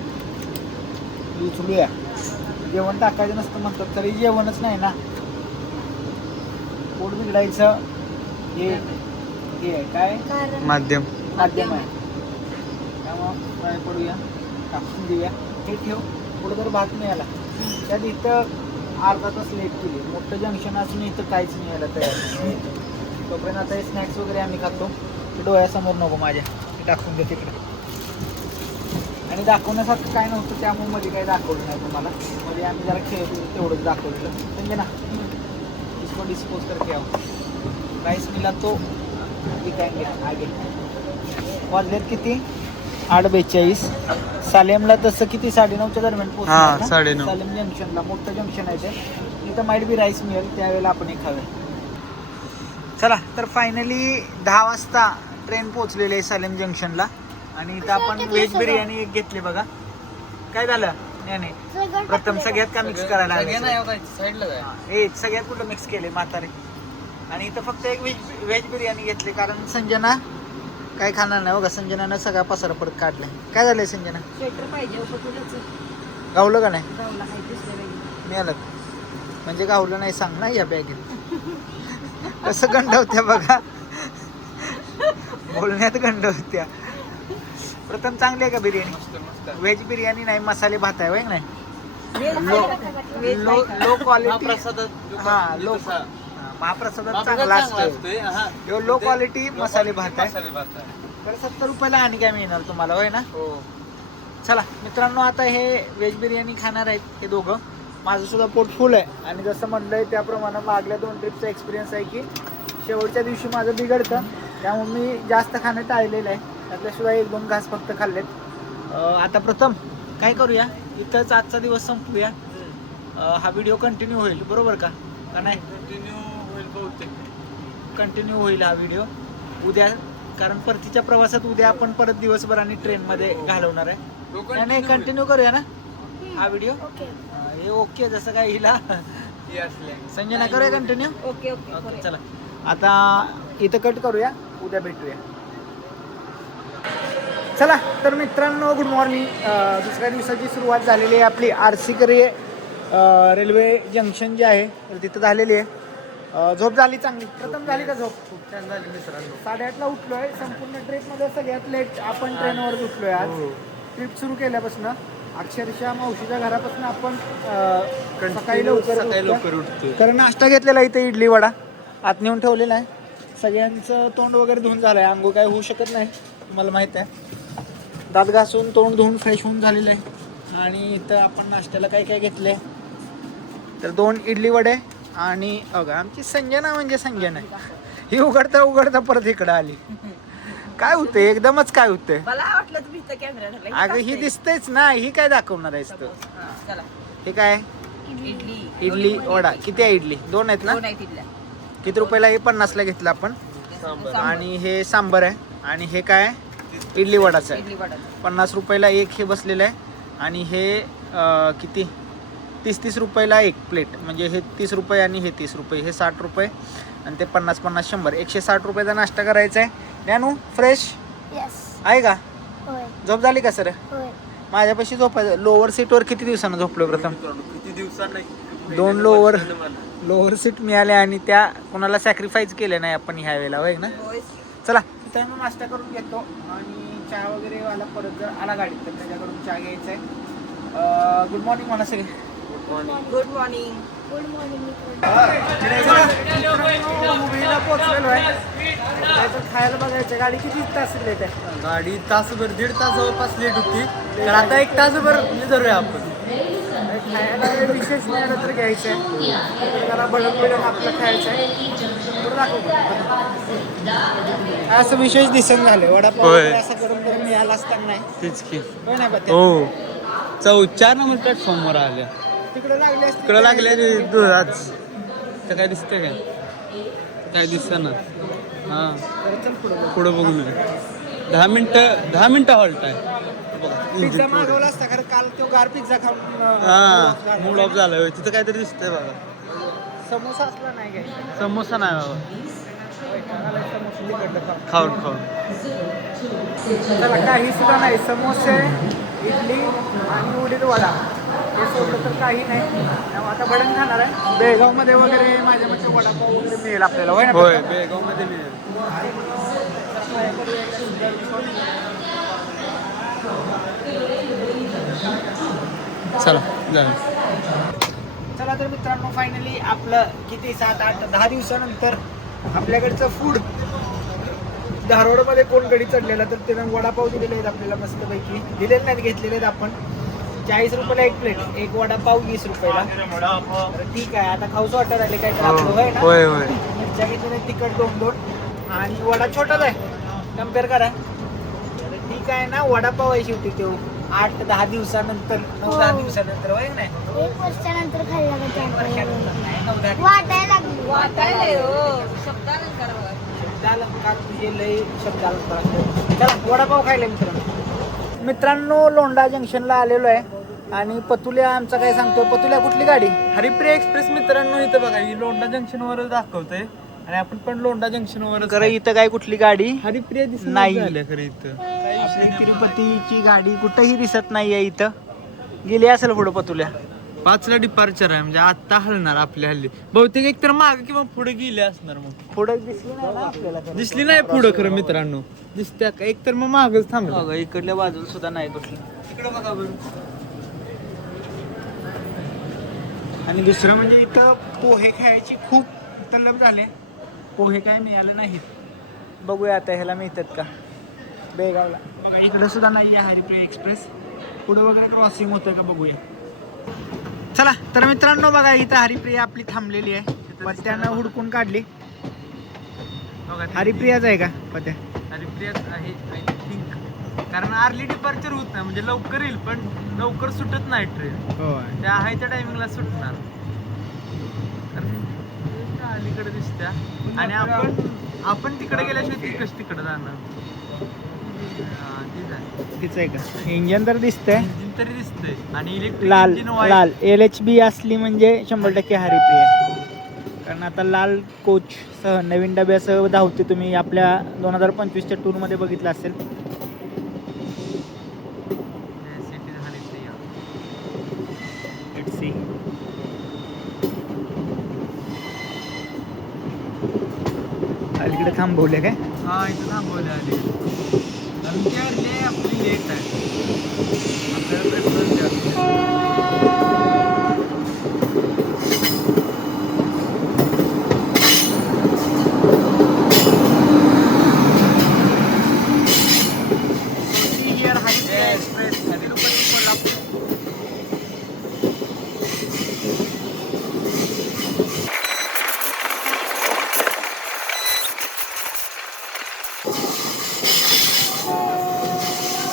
उचलूया. जेवण टाकायचं नसतं म्हणतात, तरी जेवणच नाही ना, पोट बिघडायचं. हे आहे काय कारण माध्यम. माध्यम आहे. त्यामुळं काय करूया, टाकून देऊया. हे ठेव, पुढं जर भात मिळाला त्यात इथं अर्धा तास लेट केली. मोठं जंक्शन असून इथं काहीच नाही यायला तयार. तोपर्यंत आता हे स्नॅक्स वगैरे आम्ही खातो. ते डोळ्यासमोर नको माझ्या, ते टाकून दे तिकडे. आणि दाखवण्यासारखं काय नव्हतं त्यामुळे मध्ये काही दाखवलं नाही तुम्हाला. मध्ये आम्ही जरा खेळत होतो तेवढंच दाखवलेलं म्हणजे ना. इसको डिस्पोज करके आओ. राईस मिला तो विकाएंगे आगे. वाजलेत किती 8:42. सालेमला तसं किती 9:30च्या दरम्यान हा, पोहोचणार ना? 9:30. सालेम जंक्शनला मोठं जंक्शन आहे ते. इथं माईट बी राईस मिळेल, त्यावेळेला आपण एक खावे. चला तर फायनली 10 वाजता ट्रेन पोहोचलेली आहे सालेम जंक्शनला. आणि इथं आपण व्हेज बिर्याणी एक घेतली बघा. काय झालं नाही प्रथम सगळ्यात का मिक्स करायला सगळ्यात कुठं मिक्स केले म्हातारे. आणि इथं फक्त एक व्हेज बिर्याणी घेतली कारण संजना काय खाणार नाही बघा. संजनानं सगळा पसारा परत काढलाय. काय झालंय संजना, स्वेटर पाहिजे गावलं का नाही? गावला काही दिसलं नाही. मिळालं म्हणजे गावलं नाही सांग ना या बॅगेत. कसं गंड होत्या बघा, बोलण्यात गंड होत्या. प्रथम चांगली आहे का बिर्याणी? व्हेज बिर्याणी नाही, मसाले भात आहे नाही. Low quality. हा, महाप्रसादात चांगला असतो. लो क्वालिटी मसाले भात आहे. तर 70 रुपयाला आणि काय मिळणार तुम्हाला होय ना. चला मित्रांनो, आता हे व्हेज बिर्याणी खाणार आहेत हे दोघं. माझं सुद्धा पोट फुल आहे. आणि जसं म्हणलंय त्याप्रमाणे मागल्या 2 ट्रिपचा एक्सपिरियन्स आहे की शेवटच्या दिवशी माझं बिघडतं, त्यामुळे मी जास्त खाणं टाळलेलं आहे. त्यातल्या सुद्धा 1-2 घास फक्त खाल्लेत. आता प्रथम काय करूया, इथंच आजचा दिवस संपवूया. हा व्हिडिओ कंटिन्यू होईल बरोबर का नाही? कंटिन्यू होईल हा व्हिडिओ उद्या, कारण परतीच्या प्रवासात उद्या आपण परत दिवसभर आणि ट्रेनमध्ये घालवणार आहे. नाही कंटिन्यू करूया ना हा व्हिडिओ. हे ओके जसं काय हिला संजना करूया कंटिन्यू. ओके ओके चला आता इथं कट करूया, उद्या भेटूया. चला तर मित्रांनो गुड मॉर्निंग. दुसऱ्या दिवसाची सुरुवात झालेली आहे आपली. आरसीकरी रेल्वे जंक्शन जे आहे तर तिथं झालेली आहे. झोप झाली चांगली? प्रथम झाली का झोप? खूप छान झाली मित्रांनो. 8:30ला उठलोय. संपूर्ण ट्रिपमध्ये सगळ्यात लेट आपण ट्रेनवर उठलोय आज. ट्रिप सुरू केल्यापासून अक्षरशः मावशीच्या घरापासून आपण सकाळी लवकर उठतो. कारण नाश्ता घेतलेला इथे इडली वडा आत नेऊन ठेवलेला आहे. सगळ्यांचं तोंड वगैरे धुवून झालं आहे. आंघोळ काय होऊ शकत नाही तुम्हाला माहित आहे. दात घासून तोंड धुवून फ्रेश होऊन झालेलं आहे. आणि इथं आपण नाश्त्याला काय काय घेतलं आहे तर 2 इडली वडे आणि अगं आमची संजना म्हणजे संजना ही उघडता परत इकडं आली. काय होतंय एकदमच काय होतंय? मला वाटलं तुम्ही इथं कॅमेरा अगं ही दिसतेच ना, ही काय दाखवणार आहेस तू? चला हे काय? इडली वडा. किती आहे इडली? 2 आहेत ना? 2 आहेत इथल्या. किती रुपयाला? हे 50ला घेतलं आपण. आणि हे सांबर आहे. आणि हे काय? इडली वडाचं आहे. इडली वडा 50 रुपयाला एक हे बसलेलं आहे. आणि हे किती 30 रुपयाला एक प्लेट. म्हणजे हे 30 रुपये आणि हे 30 रुपये. हे 60 रुपये आणि ते 50 100 160 रुपयाचा नाश्ता करायचा आहे. ज्ञानू फ्रेश यस आहे का? होय झोप झाली का सर? होय. माझ्यापाशी झोपायचं. लोअर सीटवर किती दिवसानं झोपलो प्रथम? किती दिवसांना 2 लोअर सीट मिळाल्या आणि त्या कोणाला सॅक्रिफाईस केले नाही आपण ह्या वेळेला होय ना. चला मित्रांनो नाश्ता करून घेतो आणि चहा वगैरे वाला परत जर आला गाडीत तर त्याच्याकडून चहा घ्यायचा आहे. गुड मॉर्निंग म्हणा सगळे. Good morning. गुड मॉर्निंग मुंबईला पोहोचलेलो आहे. त्याचं खायला बघायचं. गाडी किती तास लेट आहे? गाडी तासभर 1.5 तास जवळपास लेट होती. तर आता 1 तासभर धरूया आपण. खायला काही विशेष मिळालं तर घ्यायचं आहे. जरा बडक बिडक आपलं खायचं आहे. पुढं दाखव. असं विशेष दिसन झालं वडापाव होय. वगैरे असं गरम गरम मिळाला असताना नाही तेच की होय ना पत्या? हो 4 नंबर प्लॅटफॉर्मवर आल्या तिकडे लागले असते तिकडं लागले आज तर काय दिसतंय काय दिसतं ना हां चल पुढं पुढं बघून 10 मिनिटं हॉल्ट आहे पिझ्झा मागवला असता खरं काल तो गार पिझ्झा खाऊन हां मूड ऑफ झालं होय. तिथं काहीतरी दिसतंय बघा समोसा असला नाही काय समोसा नाही बाबा खाऊन खाऊन त्याला काही सुद्धा नाही समोसे इडली आणि उडीद वडा हे सोडलं तर काही नाही त्यामुळे आता भडंग खाणार आहे बेळगावमध्ये वगैरे माझ्या मते वडापाव वगैरे मिळेल आपल्याला होय ना होय बेळगावमध्ये मिळेल चला जाऊ चला तर मित्रांनो फायनली आपलं किती 7-8-10 दिवसानंतर आपल्याकडचं फूड धारवाडमध्ये कोण गडी चढलेला तर त्यानं वडापाव दिलेले आहेत आपल्याला मस्तपैकी दिलेले नाहीत घेतलेले आहेत आपण 40 रुपयाला एक प्लेट एक वडापाव 20 रुपयाला तर ठीक आहे आता खाऊच वाटत राहिले काय तर आपलं होय ना होय होय मिरच्या घेतलेल्या तिखट 2 आणि वडा छोटाच आहे कम्पेअर करा तर ठीक आहे ना वडापाव आहे शेवटी तो 8-10 दिवसानंतर 9-10 दिवसानंतर होय नाही 1 वर्षानंतर खाल्ला का त्या वर्षानंतर नाही 9-10 वाटायला लागली वाटायला शब्दानंतर करा बघा. शब्दालंकार तुझे लय शब्दालंकार असतो. चला वडापाव खायला मित्रांनो लोंढा जंक्शनला आलेलो आहे आणि पतुल्या आमचा काय सांगतोय पतुल्या कुठली गाडी हरिप्रिया एक्सप्रेस मित्रांनो इथं बघा ही लोंढा जंक्शनवरच दाखवतंय आणि आपण पण लोंढा जंक्शनवरच खरं इथं काय कुठली गाडी हरिप्रिया दिसत नाही. झालं खरं इथं आपली तिरुपतीची गाडी कुठंही दिसत नाहीये इथं गेली असेल पुढं पतुल्या 5ला डिपार्चर आहे म्हणजे आता हलणार आपल्या हल्ली बहुतेक एक तर मागे किंवा पुढे गेले असणार मग पुढं दिसली नाही ना आपल्याला खरं. दिसली नाही पुढं खरं मित्रांनो दिसत्या का एक तर मग मागच थांबलं बघा, इकडल्या बाजूला सुद्धा नाही कुठली तिकडे बघा बरं आणि दुसरं म्हणजे इथं पोहे खायची खूप तल्लम झाले पोहे काय मिळाले नाहीत बघूया आता ह्याला मिळतात का बेळगावला बघा इकडं सुद्धा नाही आहे हरिप्रिया एक्सप्रेस पुढं वगैरे क्रॉसिंग होतं का बघूया चला तर मित्रांनो बघा इथं हरिप्रिया आपली थांबलेली आहे पत्त्यानं हुडकून काढली बघा हरिप्रियाच आहे का पत्या हरिप्रियाच आहे आय थिंक कारण अर्ली डिपार्चर होत नाही म्हणजे लवकर येईल पण लवकर सुटत नाही ट्रेन हो त्या आहे त्या टायमिंगला सुटणार कारण अलीकडे दिसत्या आणि आपण तिकडे गेल्याशिवाय ती कशी तिकडे जाणार ठीक आहे तिचं आहे का इंजन तर दिसतंय इंजिन तरी दिसतंय आणि इलेक्ट्रिक लाल इंजिन लाल LHB असली म्हणजे 100% हरिप्रिया कारण आता लाल कोच सह नवीन डब्यासह धावते तुम्ही आपल्या 2025च्या टूरमध्ये बघितलं असेल Let's see. अलीकडे थांबवले काय हा इथं थांबवले आले कारण ती अर्ली आपली लेट आहे आपल्याला प्रेफरन्स द्या Here Haripriya Express Tirupati Kolhapur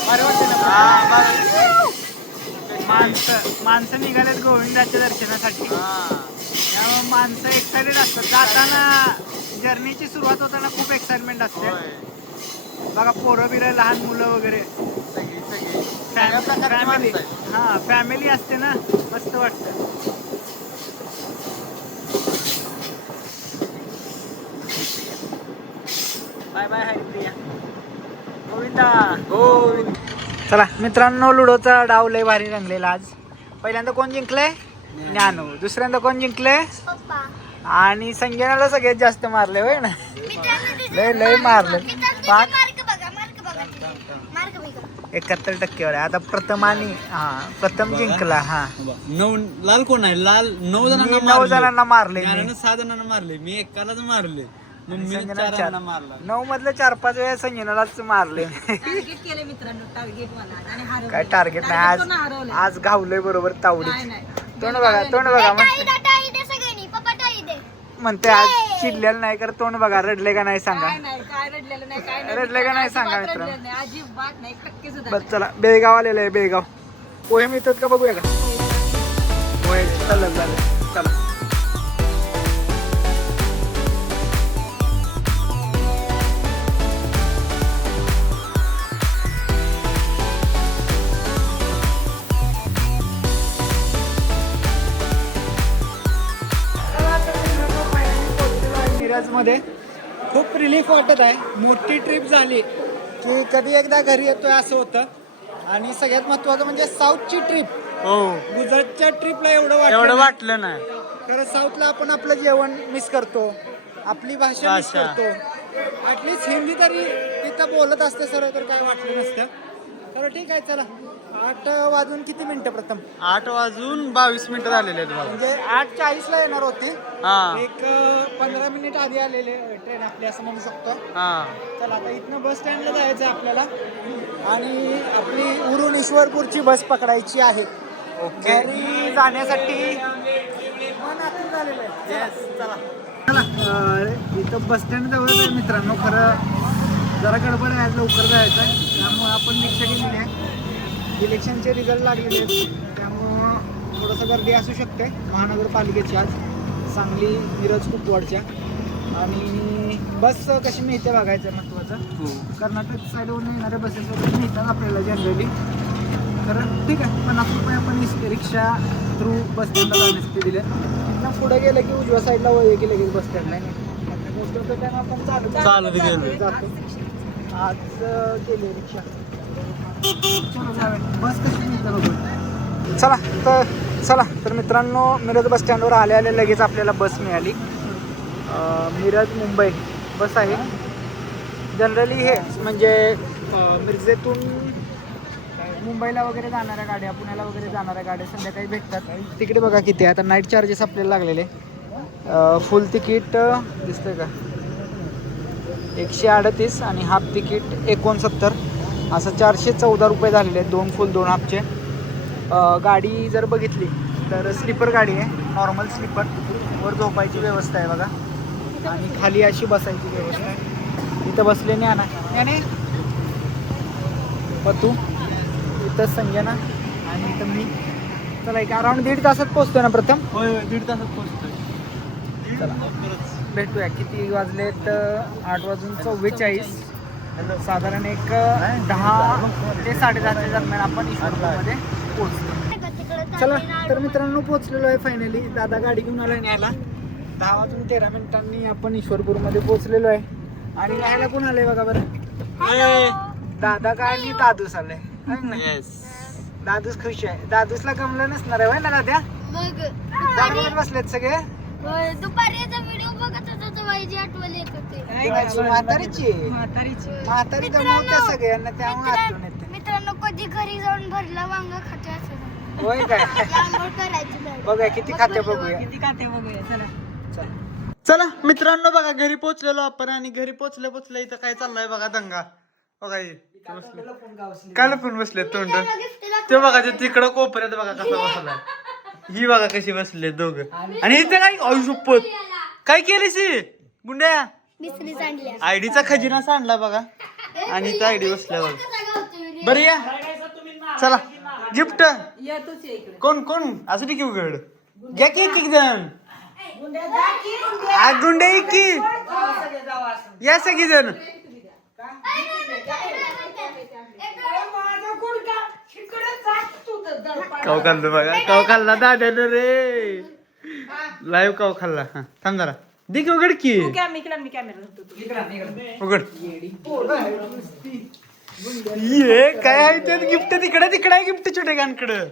बरं वाटतं ना? माणसं निघालेत गोविंदाच्या दर्शनासाठी त्यामुळे माणसं एक्साइटेड असतात जाताना जर्नीची सुरुवात होताना खूप एक्साइटमेंट असते बघा पोरं बिरं लहान मुलं वगैरे फॅमिली हा फॅमिली असते ना मस्त वाटतं बाय बाय हरिप्रिया गोविंदा गोविंद चला मित्रांनो लुडोचा डाव लय भारी रंगलेला आज पहिल्यांदा कोण जिंकलंय ज्ञानू दुसऱ्यांदा कोण जिंकलंय पप्पा आणि संजनाला सगळ्यात जास्त मारले होय ना लय लय मारले पाच मार्क बिगा 71% वर आहे आता प्रथम आणि हा प्रथम जिंकला हा 9 लाल कोण आहे लाल 9 मी जणांना 9 जणांना मारले मी. ज्ञानानं 6 जणांना मारले मी एकालाच मारले मम्मीने संजनाला 4 रन मारला. 9 मधले 4-5 वेळा संजनालाच मारले. टार्गेट केले मित्रांनो, टार्गेट मला आणि हरवले. काय टार्गेट नाही आज. हरवलं. आज घावलंय बरोबर तावडी. नाही नाही तोंड बघा टाळी दे सगळ्यांनी, पप्पा टाळी दे. म्हणते आज चिडलेलं नाही कर. तोंड बघा रडले का नाही सांगा. काय नाही, काय रडलेलं नाही, काय नाही. रडले का नाही सांगा अजिबात मित्रांनो. रडलेलं नाही, अजिबात नाही, टक्के सुद्धा बस चला बेळगाव आलेलं आहे. बेळगाव पोहे मिळतात का बघूया का. पोहे चालत झालं. चला मिरजमध्ये खूप रिलीफ वाटत आहे. मोठी ट्रिप झाली की कधी एकदा घरी येतोय असं होतं. आणि सगळ्यात महत्वाचं म्हणजे साऊथची ट्रिप. हो गुजरातच्या ट्रिपला एवढं एवढं वाटलं वाटलं नाही. खरं साऊथला आपण आपलं जेवण मिस करतो, आपली भाषा मिस भाषा. करतो. ऍटलीस्ट हिंदी तरी तिथं बोलत असते सर तर काय वाटलं नसतं. तर ठीक आहे चला. 8 वाजून किती मिनिटं प्रथम 8 वाजून 22 मिनिटं झालेले आहेत बघा. म्हणजे 8:40ला येणार होती. हा एक 15 मिनिट आधी आलेले ट्रेन आपली असं म्हणू शकतो. हा चला आता इथनं बस स्टँडला जायचं आहे आपल्याला आणि आपली उरून ईश्वरपूरची बस पकडायची आहे. ओके. घरी जाण्यासाठी मन आतून झालेलं आहे. येस चला. चला इथं बस स्टँड जवळ आहे मित्रांनो. खरं जरा गडबड आहे, आज लवकर जायचं आहे त्यामुळं आपण रिक्षा केलेली आहे. इलेक्शनचे रिझल्ट लागलेले आहेत त्यामुळं थोडंसं गर्दी असू शकते महानगरपालिकेची आज. सांगली मिरज कुपवाडच्या. आणि बस कशी मिळते बघायचं आहे महत्त्वाचं. कर्नाटक साईडवरून येणाऱ्या बसेस वगैरे मिळतात आपल्याला जनरली. तर ठीक आहे 50 रुपये आपण रिक्षा थ्रू बस स्टँडला जाण्यासाठी दिले. तिथनं पुढे गेलं की उजव्या साईडला वळ की लगेच बस स्टँडला मोस्ट ऑफ द टाइम आपण चालत गेलो. जातो. आज केली रिक्षा. चलो जाऊया. बस कशी मिळते बघू. चला तर मित्रांनो मिरज बस स्टँडवर आले लगेच आपल्याला बस मिळाली. मिरज मुंबई बस आहे. जनरली हे म्हणजे मिरजेतून मुंबईला वगैरे जाणाऱ्या गाड्या, पुण्याला वगैरे जाणाऱ्या गाड्या संध्याकाळी भेटतात. तिकीट बघा किती आहे आता. नाईट चार्जेस आपल्याला लागलेले. फुल तिकीट दिसतंय का 138 आणि हाफ तिकीट 69 असं 414 रुपये झालेले आहेत. 2 फुल 2 हाफचे. गाडी जर बघितली तर स्लीपर गाडी आहे. Normal sleeper. वर झोपायची व्यवस्था आहे बघा आणि खाली अशी बसायची व्यवस्था आहे. इथं बसलेने आणा याने पतू, इथं संजना आणि इथं मी. चला एक अराउंड 1.5 तासात पोहोचतोय ना प्रथम. होय 1.5 तासात पोहोचतोय. चला भेटूया. किती वाजलेत 8:44. साधारण एक 10 ते 10:30 दरम्यान आपण ईश्वरपूरमध्ये पोहोचतो. चला तर मित्रांनो पोहोचलेलो आहे फायनली. दादा गाडी घेऊन आला न्यायला. 10:13 आपण ईश्वरपूरमध्ये पोहोचलेलो आहे. आणि राहायला कोण आलंय बघा बरं. दादा काय आणि दादूस आलाय. येस. दादूस खुश आहे. दादूसला कमलं नसणार आहे ना दाद्या. दादावर बसलेत सगळे. दुपारी व्हिडिओ बघत होतो तेव्हा हिची आठवण येत होती. म्हातारी दमवत्या सगळ्यांना त्यामुळे आठवण येते. मित्रांनो कधी घरी जाऊन भरला वांगा खाते असं होय काय आंघोळ करायची नाही. बघा किती खाते बघूया. किती काते बघूया. चला चला मित्रांनो बघा घरी पोहोचलेलो आपण. आणि घरी पोहोचल्या इथं काय चाललंय बघा दंगा. बघा काल पण बसले तोंड. ते बघा ते तिकडं कोपऱ्यात बघा कसा बसलाय. ही बघा कशी बसले दोघं. आणि इथं काय आयुष्यपत काय केलीस गुंड्या. मिसरी सांडल्या. आयडीचा खजिना सांडला बघा. आणि इथं आयडी बसल्या बघा. बरं या चला गिफ्ट. या तूच ये इकडे. कोण असं ठीक उघड घ्या की एक जण. गुंडे की या सगळी जण. काव खाल्लं बघा. काव खाल्ला दाद्यानं रे. लाईव्ह काव खाल्ला. हा थांब जरा दे की उघड की. मी कॅमेरा धरतो. उघड. ये काय आहे ते गिफ्ट. तिकडे आहे गिफ्ट छोटे गानकडं.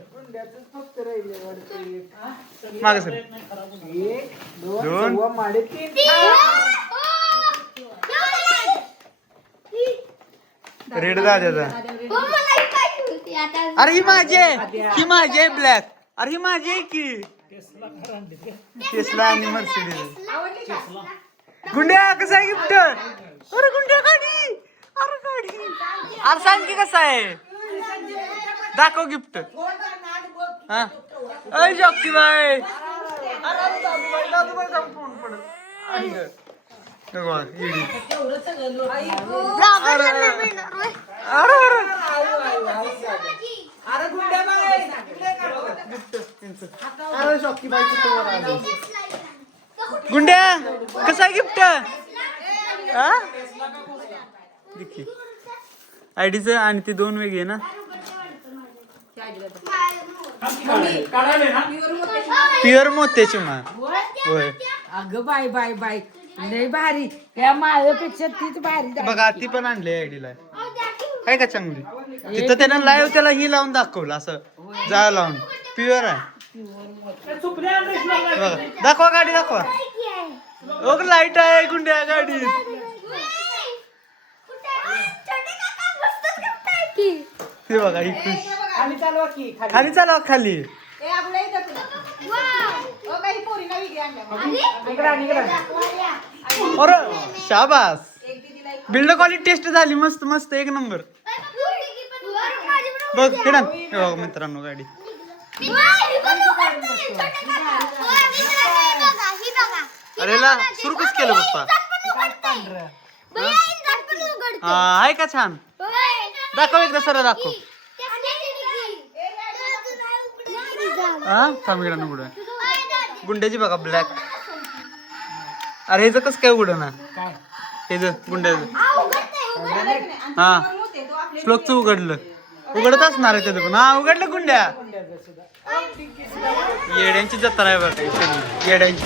माग सर 2 रेड दाद्याचा. अरे ही माझी आहे ब्लॅक. अरे ही माझी आहे की टेस्ला आणि मर्सिडीज. गुंड्या कसं आहे गिफ्ट? अरे गुंड्या गाडी, अरे गाडी, अरे सांग की कसं आहे, दाखव गिफ्ट. हा अय जॉकी बाय, फोन पडत. गुंड्या कसा गिफ्ट? आयडीच आणि ती दोन वेगळी ना. प्युअर मोत्याची मा. होय अगं बाय बाय बाय लय भारी, या माझ्यापेक्षा तीच भारी. बघा ती पण आणली आयडीला. काय का चांगली. तिथं त्यानं लाईव्ह त्याला ही लावून दाखवलं असं जा लावून. प्युअर आहे. बघा दाखवा गाडी दाखवा. लाईट आहे गुंड्या गाडी. ते बघा ही खुश. खाली चालवा खाली. अरे शाबास. बिल्ड क्वालिटी टेस्ट झाली मस्त मस्त एक नंबर. बघ किरण हे बघ मित्रांनो गाडी. अरे ला सुरू कस केलं पप्पा? हा आहे का छान? दाखव एकदा सरळ दाखव. हा थांब इकडं उघड. गुंड्याची बघा ब्लॅक. अरे हेच कस काय उघड ना हेच गुंड्याचं. हा श्लोकचं उघडलं. उघडत असणार आहे त्याचं पण. हा उघडलं गुंड्या. येड्यांची जत्रा आहे बघा येड्यांची.